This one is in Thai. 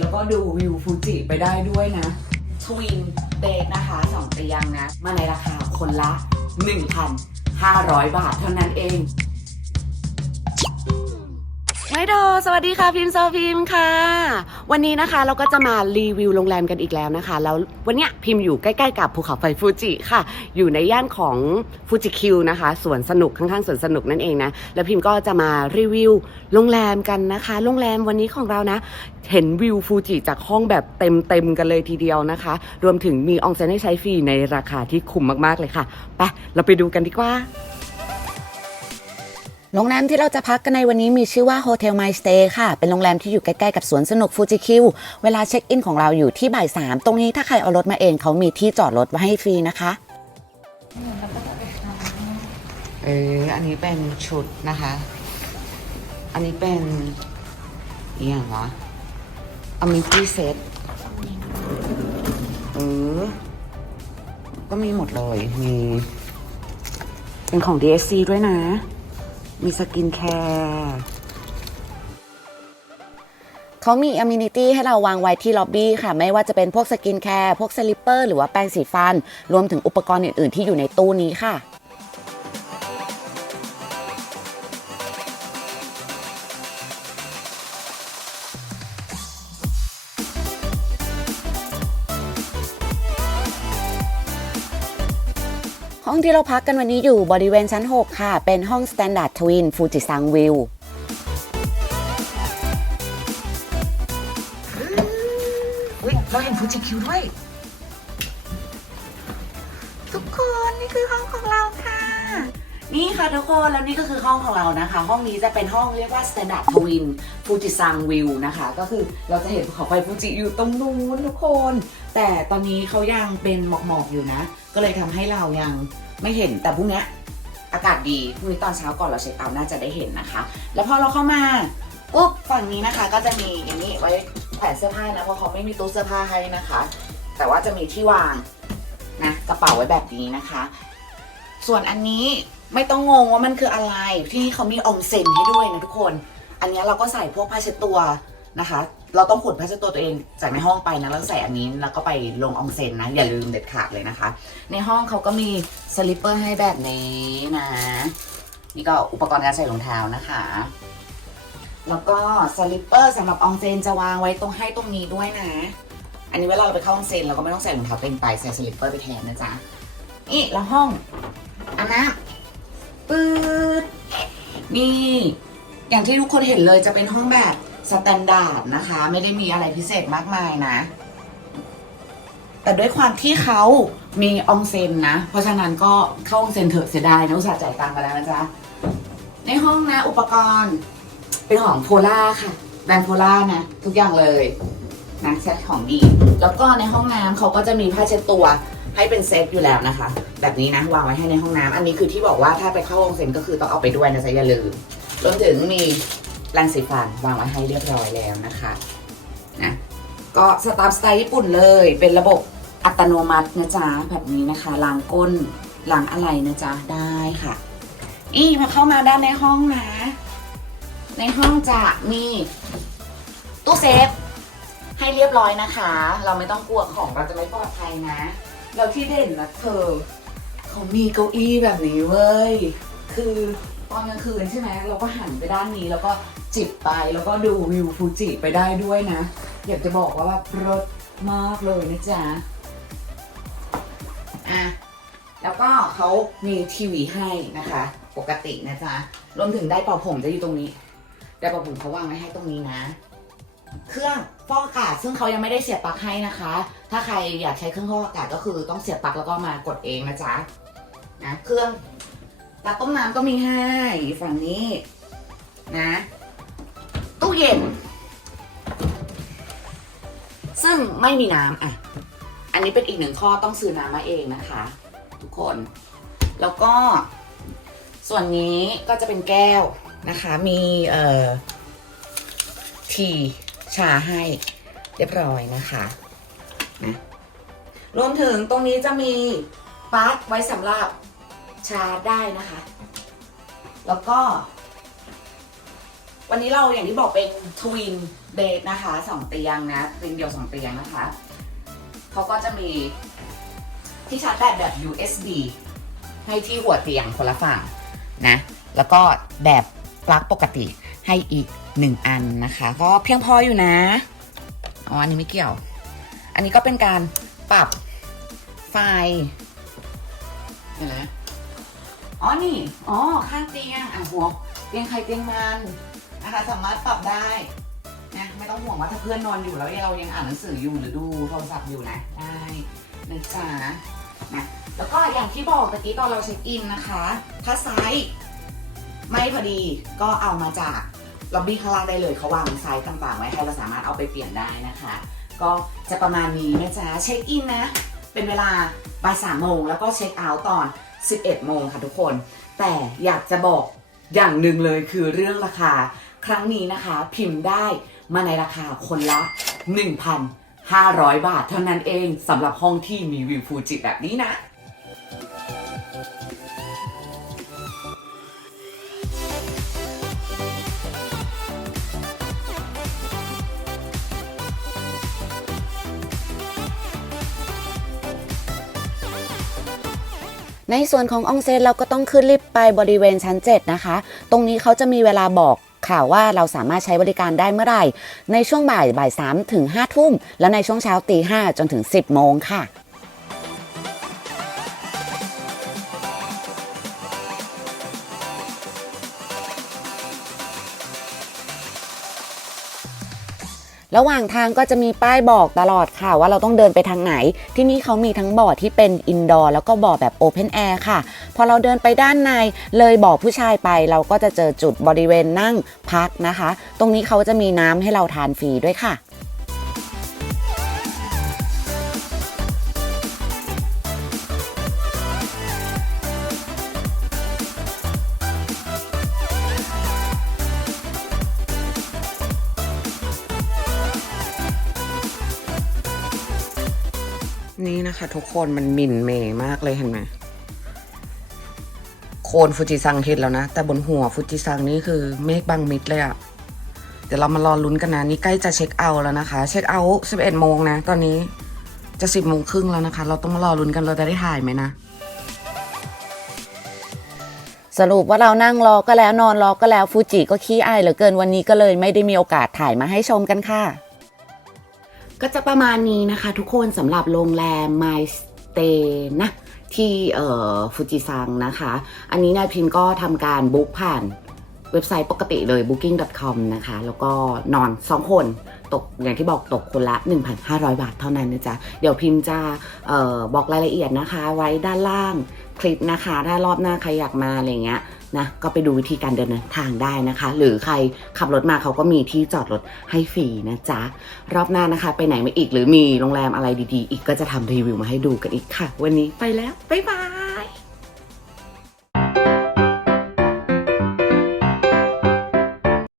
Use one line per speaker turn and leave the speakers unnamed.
แล้วก็ดูวิวฟูจิไปได้ด้วยนะ ทวินเบดนะคะสองเตียงนะ มาในราคาคนละ 1,500 บาทเท่านั้นเอง ไมโดสวัสดีค่ะพิมพ์โซพิมพ์ค่ะ วันนี้นะคะเราก็จะมารีวิวโรงแรมกันอีกแล้วนะคะ แล้ววันเนี้ยพิมพ์อยู่ใกล้ๆกับภูเขาไฟฟูจิค่ะ อยู่ในย่านของฟูจิคิวนะคะสวนสนุกข้างๆสวนสนุกนั่นเองนะ แล้วพิมพ์ก็จะมารีวิวโรงแรมกันนะคะ โรงแรมวันนี้ของเรานะ เห็นวิวฟูจิจากห้องแบบเต็มๆกันเลยทีเดียวนะคะ รวมถึงมีอองเซ็นให้ใช้ฟรีในราคาที่คุ้มมากๆเลยค่ะ ไปเราไปดูกันดีกว่า
โรงแรมที่เราจะพักกันในวันนี้มีชื่อว่า Hotel My Stay ค่ะ เป็นโรงแรมที่อยู่ใกล้ๆกับสวนสนุกฟูจิคิว เวลาเช็คอินของเราอยู่ที่บ่ายสามตรงนี้ถ้าใครเอารถมาเองเขามีที่จอดรถไว้ให้ฟรีนะคะ
เออ อันนี้เป็นชุดนะคะ อันนี้เป็นอหย่างวะอ m มิตี้เซตเออ ก็มีหมดเลย มี เป็นของ DSC ด้วยนะ มีสกินแคร์
เขามีอ m มินิตี้ให้เราวางไว้ที่ล็อบบี้ค่ะ ไม่ว่าจะเป็นพวกสกินแคร์ พวกสลิปเปอร์ หรือว่าแปรงสีฟัน รวมถึงอุปกรณ์อื่น ๆ ที่อยู่ในตู้นี้ค่ะ ห้องที่เราพักกันวันนี้อยู่บริเวณชั้น 6 ค่ะ เป็นห้อง Standard Twin Fuji Sang View
อุ้ยเราเห็นฟูจิคิวด้วย ทุกคนนี่คือห้องของเราค่ะ นี่ค่ะทุกคนแล้วนี่ก็คือห้องของเรานะคะ ห้องนี้จะเป็นห้องเรียกว่า Standard Twin Fuji Sang View นะคะ ก็คือเราจะเห็นภูเขาไฟฟูจิอยู่ตรงนู้นทุกคน แต่ตอนนี้เขายังเป็นหมอกๆอยู่นะ ก็เลยทำให้เรายังไม่เห็นแต่พรุ่งนี้อากาศดีพรุ่งนี้ตอนเช้าก่อนเราเช็คเอาน่าจะได้เห็นนะคะ แล้วพอเราเข้ามาปุ๊บฝั่งนี้นะคะ ก็จะมีอย่างนี้ไว้แขวนเสื้อผ้านะเพราะเขาไม่มีตู้เสื้อผ้าให้นะคะ แต่ว่าจะมีที่วางนะกระเป๋าไว้แบบนี้นะคะ ส่วนอันนี้ไม่ต้องงงว่ามันคืออะไรที่นี่เขามีอองเซ็นให้ด้วยนะทุกคน อันนี้เราก็ใส่พวกผ้าเช็ดตัว นะคะ เราต้องขนผ้าเช็ดตัวตัวเองจากในห้องไปนะแล้วใส่อันนี้แล้วก็ไปลงอองเซนนะ อย่าลืมเด็ดขาดเลยนะคะ ในห้องเขาก็มีสลิปเปอร์ให้แบบนี้นะ นี่ก็อุปกรณ์การใส่รองเท้านะคะ แล้วก็สลิปเปอร์สำหรับอองเซนจะวางไว้ตรงให้ตรงนี้ด้วยนะ อันนี้เวลาเราไปเข้าอองเซนเราก็ไม่ต้องใส่รองเท้าเต็มไปใส่สลิปเปอร์ไปแทนนะจ๊ะนี่แล้วห้องอันนะปื๊ดนี่อย่างที่ทุกคนเห็นเลยจะเป็นห้องแบบ สแตนดาร์ดนะคะ ไม่ได้มีอะไรพิเศษมากมายนะ แต่ด้วยความที่เขามีอองเซนนะ เพราะฉะนั้นก็เข้าอองเซนเถอะเสียดายนะอุตส่าห์จ่ายตังค์ไปแล้วนะจ๊ะ ในห้องนะ อุปกรณ์เป็นของโพล่าค่ะแบรนด์โพล่านะ ทุกอย่างเลยนะเซ็ตของดีแล้วก็ในห้องน้ำเขาก็จะมีผ้าเช็ดตัวให้เป็นเซตอยู่แล้วนะคะ แบบนี้นะวางไว้ให้ในห้องน้ำอันนี้คือที่บอกว่าถ้าไปเข้าอองเซ็นก็คือต้องเอาไปด้วยนะจ๊ะอย่าลืมรวมถึงมี แปรงสีฟันวางไว้ให้เรียบร้อยแล้วนะคะนะก็สตามสไตล์ญี่ปุ่นเลย เป็นระบบอัตโนมัตินะจ๊ะแบบนี้นะคะล้างก้นล้างอะไรนะจ๊ะได้ค่ะนี่พอเข้ามาด้านในห้องนะ ในห้องจะมีตู้เซฟให้เรียบร้อยนะคะ เราไม่ต้องกลัวของเราจะไม่ปลอดภัยนะเราที่เด่นนะเธอเขามีเก้าอี้แบบนี้เว้ยคือตอนกลางคืนใช่ไหมเราก็หันไปด้านนี้แล้วก็ จิบไปแล้วก็ดูวิวฟูจิไปได้ด้วยนะ อยากจะบอกว่าแบบรสมากเลยนะจ๊ะ อะ แล้วก็เขามีทีวีให้นะคะ ปกตินะจ๊ะ รวมถึงได้เป่าผมจะอยู่ตรงนี้ ได้เป่าผมเขาวางไว้ให้ตรงนี้นะ เครื่องฟอกอากาศซึ่งเขายังไม่ได้เสียบปลั๊กให้นะคะ ถ้าใครอยากใช้เครื่องฟอกอากาศก็คือต้องเสียบปลั๊กแล้วก็มากดเองนะจ๊ะ นะ เครื่องตักต้มน้ำก็มีให้ฝั่งนี้นะ ตู้เย็น ซึ่งไม่มีน้ำอะ อันนี้เป็นอีกหนึ่งข้อต้องซื้อน้ำมาเองนะคะ ทุกคน แล้วก็ ส่วนนี้ก็จะเป็นแก้วนะคะ มีเอ่อทีชาให้เรียบร้อยนะคะนะรวมถึงตรงนี้จะมีปลั๊กไว้สำหรับชาร์จได้นะคะ แล้วก็ วันนี้เราอย่างที่บอกเป็นทวินเบดนะคะสองเตียงนะเตียงเดียวสองเตียงนะคะเขาก็จะมีที่ชาร์จแบตแบบ USB ให้ที่หัวเตียงคนละฝั่งนะ แล้วก็แบบปลั๊กปกติให้อีกหนึ่งอันนะคะ ก็เพียงพออยู่นะอ๋ออันนี้ไม่เกี่ยว อันนี้ก็เป็นการปรับไฟเห็นไหมอ๋อนี่ อ๋อ ข้างเตียง อะหัวเตียงใครเตียงมัน นะคะสามารถปรับได้นะไม่ต้องห่วงว่าถ้าเพื่อนนอนอยู่แล้วเรายังอ่านหนังสืออยู่หรือดูโทรศัพท์อยู่นะได้นะจ๊ะนะแล้วก็อย่างที่บอกตะกี้ตอนเราเช็คอินนะคะ ถ้าไซส์ไม่พอดีก็เอามาจากล็อบบี้ข้างล่างได้เลยเขาวางไซส์ต่างๆไว้ให้เราสามารถเอาไปเปลี่ยนได้นะคะ ก็จะประมาณนี้นะจ๊ะเช็คอินนะ เป็นเวลาบ่ายสามโมงแล้วก็เช็คเอาท์ตอน 11โมงค่ะทุกคน แต่อยากจะบอกอย่างหนึ่งเลยคือเรื่องราคา ครั้งนี้นะคะ พิมพ์ได้มาในราคาคนละ 1,500 บาทเท่านั้นเองสำหรับห้องที่มีวิวฟูจิแบบนี้นะ
ในส่วนของอองเซนเราก็ต้องขึ้นลิฟต์ไปบริเวณชั้น 7 นะคะ ตรงนี้เขาจะมีเวลาบอก ค่ะว่าเราสามารถใช้บริการได้เมื่อไหร่ ในช่วงบ่ายบ่ายสามถึงห้าทุ่ม และในช่วงเช้าตีห้าจนถึงสิบโมงค่ะ ระหว่างทางก็จะมีป้ายบอกตลอดค่ะ ว่าเราต้องเดินไปทางไหน ที่นี่เขามีทั้งบ่อที่เป็นอินดอร์แล้วก็บ่อแบบโอเพนแอร์ค่ะ พอเราเดินไปด้านในเลยบ่อผู้ชายไป เราก็จะเจอจุดบริเวณนั่งพักนะคะ ตรงนี้เขาจะมีน้ำให้เราทานฟรีด้วยค่ะ
นะคะ ทุกคนมันหมินเมย์มากเลยเห็นไหมโคนฟูจิซังเห็นแล้วนะ แต่บนหัวฟูจิซังนี่คือเมฆบังมิดเลยอะเดี๋ยวเรามารอลุ้นกันนะ นี่ใกล้จะเช็คเอาท์แล้วนะคะ เช็คเอาท์11โมงนะ ตอนนี้จะ10โมงครึ่งแล้วนะคะ เราต้องมารอลุ้นกันเราจะได้ถ่ายไหมนะ
สรุปว่าเรานั่งรอก็แล้วนอนรอก็แล้วฟูจิก็ขี้อายเหลือเกินวันนี้ก็เลยไม่ได้มีโอกาสถ่ายมาให้ชมกันค่ะ ก็จะประมาณนี้นะคะ ทุกคนสำหรับโรงแรม My Stay นะที่เอ่อฟูจิซังนะคะ อันนี้นายพิมก็ทำการบุ๊กผ่านเว็บไซต์ปกติเลย booking.com นะคะ แล้วก็นอน 2 คนตกอย่างที่บอกตกคนละ 1,500 บาทเท่านั้นนะจ๊ะ เดี๋ยวพิมพ์จะออบอกรายละเอียดนะคะ ไว้ด้านล่างคลิปนะคะ ถ้ารอบหน้าใครอยากมาอะไรเงี้ย นะก็ไปดูวิธีการเดินทางได้นะคะ หรือใครขับรถมาเขาก็มีที่จอดรถให้ฟรีนะจ๊ะ รอบหน้านะคะ ไปไหนมาอีกหรือมีโรงแรมอะไรดีๆ อีกก็จะทำรีวิวมาให้ดูกันอีกค่ะ วันนี้ไปแล้ว บ๊ายบาย